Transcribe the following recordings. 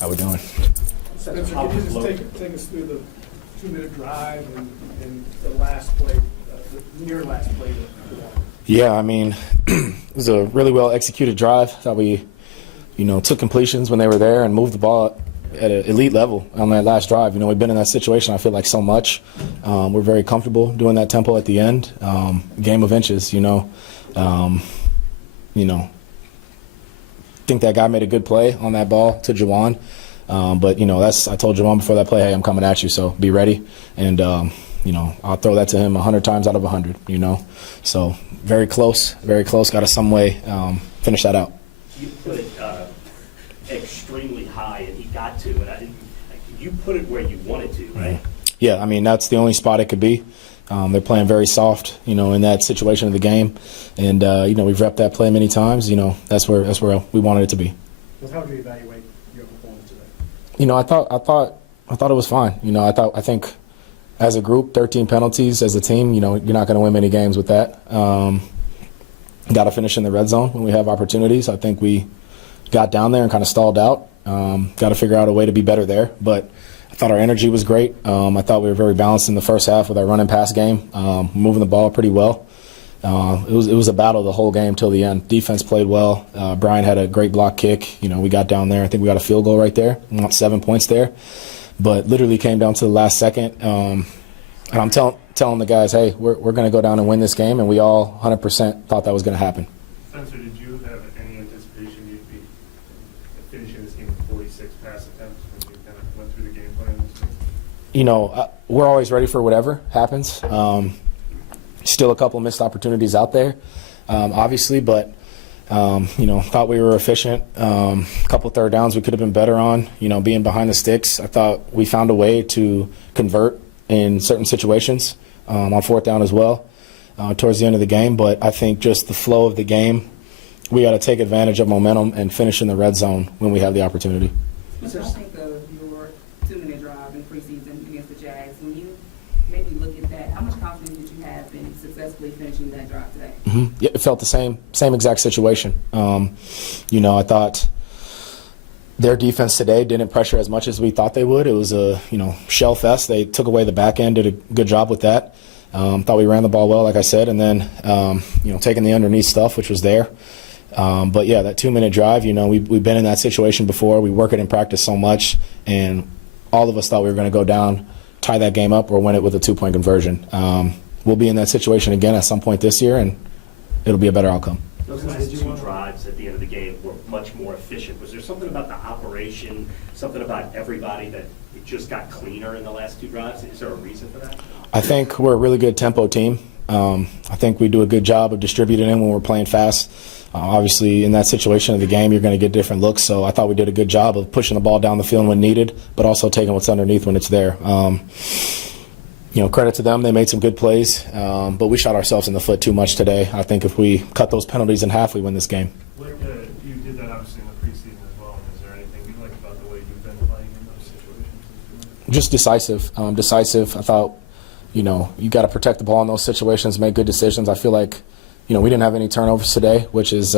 how we're doing. Spencer, can you just take us through the 2-minute drive and the last play, the near last play? Yeah, I mean, it was a really well executed drive. Thought we, took completions when they were there and moved the ball at an elite level on that last drive. We've been in that situation, I feel like, so much. We're very comfortable doing that tempo at the end. Game of inches, think that guy made a good play on that ball to Jawan. But I told Jawan before that play, hey, I'm coming at you, so be ready. And I'll throw that to him 100 times out of 100. So very close. Got to some way finish that out. You put it extremely high, and he got to it. You put it where you wanted to, right? Yeah, I mean, that's the only spot it could be. They're playing very soft, in that situation of the game, and we've repped that play many times. That's where we wanted it to be. How do you evaluate your performance today? I thought it was fine. I think as a group, 13 penalties as a team. You're not going to win many games with that. Got to finish in the red zone when we have opportunities. I think we got down there and kind of stalled out. Got to figure out a way to be better there, but I thought our energy was great. I thought we were very balanced in the first half with our run and pass game, moving the ball pretty well. It was a battle the whole game till the end. Defense played well. Brian had a great block kick. We got down there. I think we got a field goal right there. We got 7 points there, but literally came down to the last second. And I'm telling the guys, hey, we're going to go down and win this game, and we all 100% thought that was going to happen. Spencer, did you have any anticipation you'd be finishing this game with 46 pass attempts when you kind of went through the game plan? We're always ready for whatever happens. Still a couple of missed opportunities out there, obviously, but thought we were efficient. A couple third downs we could have been better on. Being behind the sticks, I thought we found a way to convert in certain situations on fourth down as well towards the end of the game. But I think just the flow of the game, we got to take advantage of momentum and finish in the red zone when we have the opportunity. What do you think of your 2-minute drive in preseason against the Jags? When you maybe look at that, how much confidence did you have in successfully finishing that drive today? Mm-hmm. Yeah, it felt the same exact situation. I thought their defense today didn't pressure as much as we thought they would. It was a shell fest. They took away the back end, did a good job with that. Thought we ran the ball well, like I said, and then taking the underneath stuff, which was there. But yeah, that 2-minute drive, we've been in that situation before. We work it in practice so much, and all of us thought we were going to go down, tie that game up, or win it with a 2-point conversion. We'll be in that situation again at some point this year, and it'll be a better outcome. Those last 2 drives at the end of the game were much more efficient. Was there something about the operation, something about everybody that it just got cleaner in the last 2 drives? Is there a reason for that? I think we're a really good tempo team. I think we do a good job of distributing in when we're playing fast. Obviously, in that situation of the game, you're going to get different looks, so I thought we did a good job of pushing the ball down the field when needed, but also taking what's underneath when it's there. Credit to them. They made some good plays, but we shot ourselves in the foot too much today. I think if we cut those penalties in half, we win this game. You did that obviously in the preseason as well. Is there anything you like about the way you've been playing in those situations? Just decisive. I thought, you got to protect the ball in those situations, make good decisions. I feel like, we didn't have any turnovers today, which is,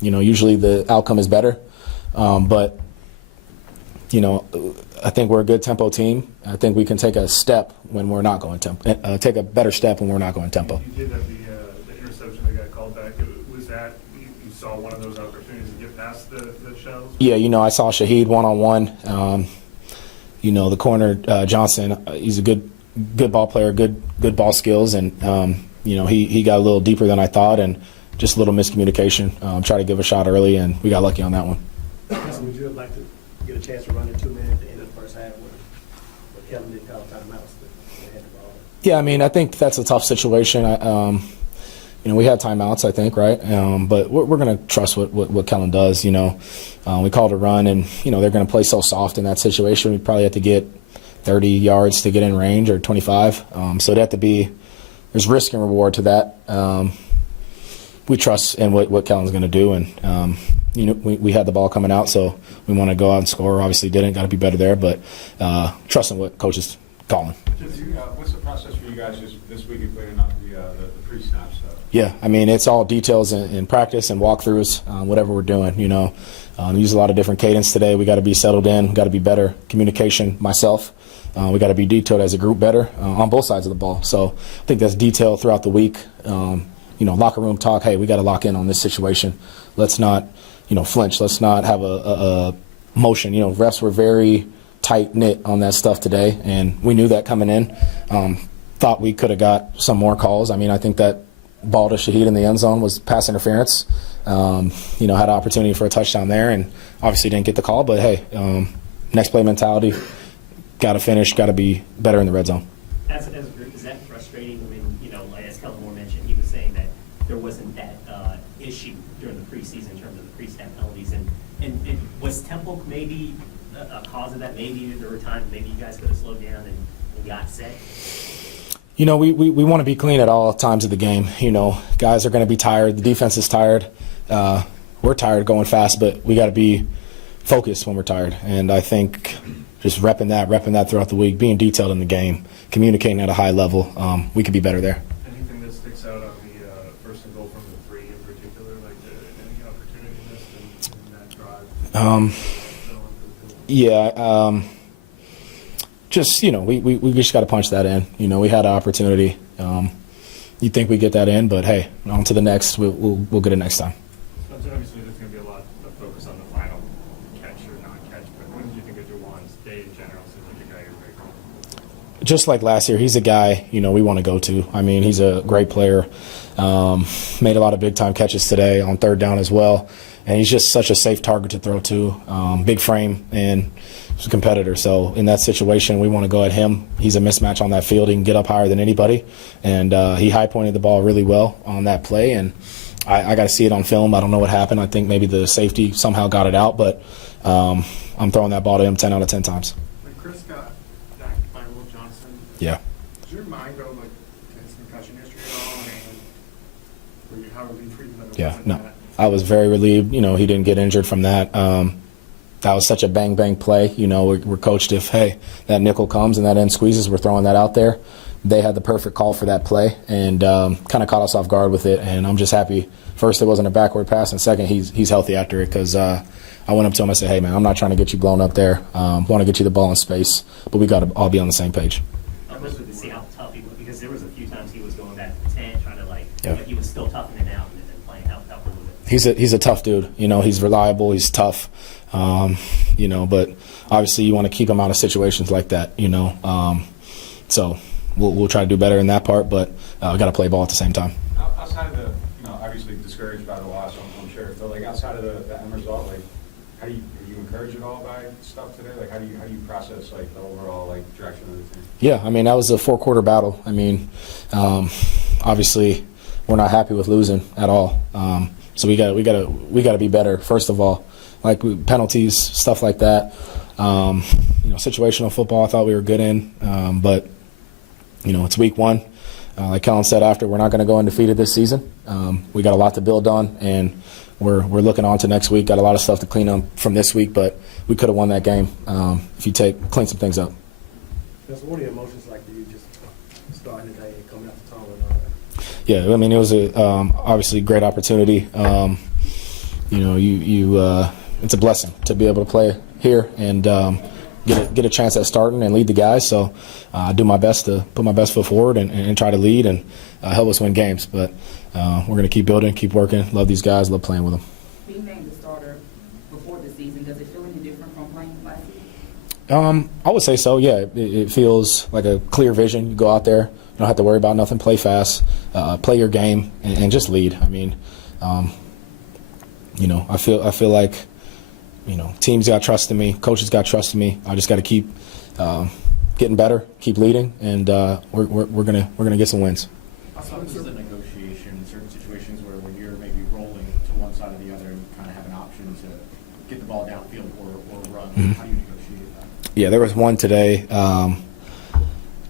usually the outcome is better. But I think we're a good tempo team. I think we can take a step when we're not going tempo. Take a better step when we're not going tempo. You did have the interception that got called back. Was that you saw one of those opportunities to get past the shells? Yeah, I saw Shaheed one-on-one. The corner Johnson. He's a good ball player, good ball skills, and he got a little deeper than I thought, and just a little miscommunication. Tried to give a shot early, and we got lucky on that one. Would you have liked to get a chance to run in 2 minutes at the end of the first half when Kellen didn't call timeouts? They had the ball. Yeah, I think that's a tough situation. We had timeouts, I think, right? But we're going to trust what Kellen does. We called a run, and they're going to play so soft in that situation. We probably have to get 30 yards to get in range, or 25. So it'd have to be. There's risk and reward to that. We trust in what Kellen's going to do, and we had the ball coming out, so we want to go out and score. Obviously, didn't. Got to be better there, but trust in what coach is calling. What's the process for you guys this week, including the pre-snaps? Yeah, I mean, it's all details in practice and walkthroughs, whatever we're doing, you know. Use a lot of different cadence today. We got to be settled in. We got to be better. Communication, myself. We got to be detailed as a group better on both sides of the ball. So I think that's detailed throughout the week. You know, locker room talk, hey, we got to lock in on this situation. Let's not, you know, flinch. Let's not have a motion. You know, refs were very tight-knit on that stuff today, and we knew that coming in. Thought we could have got some more calls. I mean, I think that ball to Shaheed in the end zone was pass interference. You know, had an opportunity for a touchdown there, and obviously didn't get the call. But hey, next play mentality, got to finish, got to be better in the red zone. As a group, is that frustrating when, you know, as Kellen Moore mentioned, he was saying that there wasn't that issue during the preseason in terms of the pre-snap penalties, and was Temple maybe a cause of that? Maybe there were times maybe you guys could have slowed down and got set. You know, we want to be clean at all times of the game. You know, guys are going to be tired. The defense is tired. We're tired going fast, but we got to be focused when we're tired. And I think just repping that throughout the week, being detailed in the game, communicating at a high level, we could be better there. Anything that sticks out on the first and goal from the 3 in particular, like any opportunity missed in that drive? Yeah. Just, you know, we just got to punch that in. You know, we had an opportunity. You think we get that in, but hey, on to the next. We'll get it next time. Obviously, there's going to be a lot of focus on the final catch or non-catch, but when do you think of Juwan's day in general seems like a guy you're very comfortable? Just like last year, he's a guy, you know, we want to go to. I mean, he's a great player. Made a lot of big-time catches today on third down as well. And he's just such a safe target to throw to. Big frame and he's a competitor. So in that situation, we want to go at him. He's a mismatch on that field. He can get up higher than anybody. And he high-pointed the ball really well on that play. And I got to see it on film. I don't know what happened. I think maybe the safety somehow got it out. But I'm throwing that ball to him 10 out of 10 times. When Chris got backed by Will Johnson, Yeah. does your mind go like to his concussion history at all? And were you, how were you treated that? Yeah, no. I was very relieved, you know, he didn't get injured from that. That was such a bang play. You know, we're coached if, hey, that nickel comes and that end squeezes, we're throwing that out there. They had the perfect call for that play and kind of caught us off guard with it. And I'm just happy. First, it wasn't a backward pass, and second, he's healthy after it because I went up to him. I said, hey, man, I'm not trying to get you blown up there. Want to get you the ball in space, but we got to all be on the same page. I was to see how tough he was, because there was a few times he was going back to the 10, trying to Yeah. but he was still toughing it out and then playing how tough was it? He's a tough dude. You know, he's reliable. He's tough. You know, but obviously you want to keep him out of situations like that. You know, so we'll try to do better in that part, but we got to play ball at the same time. Outside of the, you know, obviously discouraged by the loss, I'm sure, but like outside of the end result, like how do you are you encouraged at all by stuff today? Like how do you process like the overall like direction of the team? Yeah, I mean that was a 4-quarter battle. I mean, obviously we're not happy with losing at all. So we got to be better. First of all, like penalties, stuff like that. You know, situational football, I thought we were good in, but you know, it's week 1. Like Kellen said after, we're not going to go undefeated this season. We got a lot to build on, and we're looking on to next week. Got a lot of stuff to clean up from this week, but we could have won that game if you clean some things up. That's one of your emotions like you just starting the day and coming out the tunnel and all that. Yeah, I mean it was a obviously great opportunity. You know, it's a blessing to be able to play here and get a chance at starting and lead the guys. So I do my best to put my best foot forward and try to lead and help us win games. But we're going to keep building, keep working. Love these guys. Love playing with them. Being named the starter before the season, does it feel any different from playing last season? I would say so, yeah. It feels like a clear vision. You go out there, you don't have to worry about nothing, play fast, play your game, and just lead. I mean, you know, I feel like, you know, teams got trust in me, coaches got trust in me. I just got to keep getting better, keep leading, and we're gonna get some wins. How tough is the negotiation in certain situations where when you're maybe rolling to one side or the other, you kind of have an option to get the ball downfield or run? Mm-hmm. How do you negotiate that? Yeah, there was one today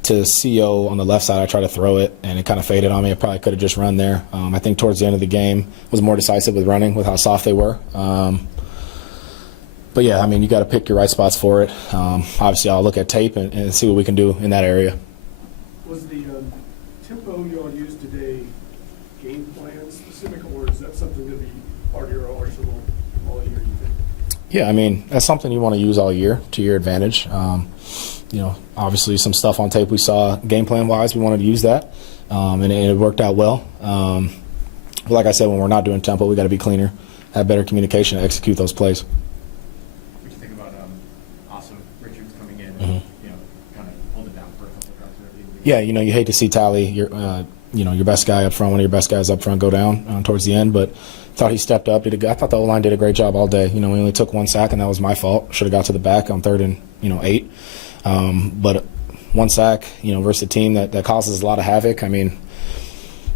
to CO on the left side. I tried to throw it, and it kind of faded on me. I probably could have just run there. I think towards the end of the game was more decisive with running, with how soft they were. But yeah, I mean, you got to pick your right spots for it. Obviously, I'll look at tape and see what we can do in that area. Was the tempo you all used today game plan Yeah, I mean, that's something you want to use all year to your advantage. Obviously some stuff on tape we saw game plan wise, we wanted to use that, and it worked out well. But like I said, when we're not doing tempo, we got to be cleaner, have better communication, and execute those plays. What do you think about Awesome Richards coming in, Mhm. kind of hold it down for a couple of drives there? Yeah, you hate to see Tally, your best guy up front, one of your best guys up front, go down towards the end, but thought he stepped up. I thought the O-line did a great job all day. We only took 1 sack, and that was my fault. Should have got to the back on 3rd and 8. But 1 sack, versus a team that causes a lot of havoc. I mean,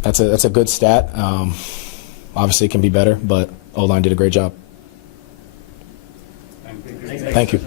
that's a good stat. Obviously, it can be better, but O-line did a great job. And Thanks. Thank you.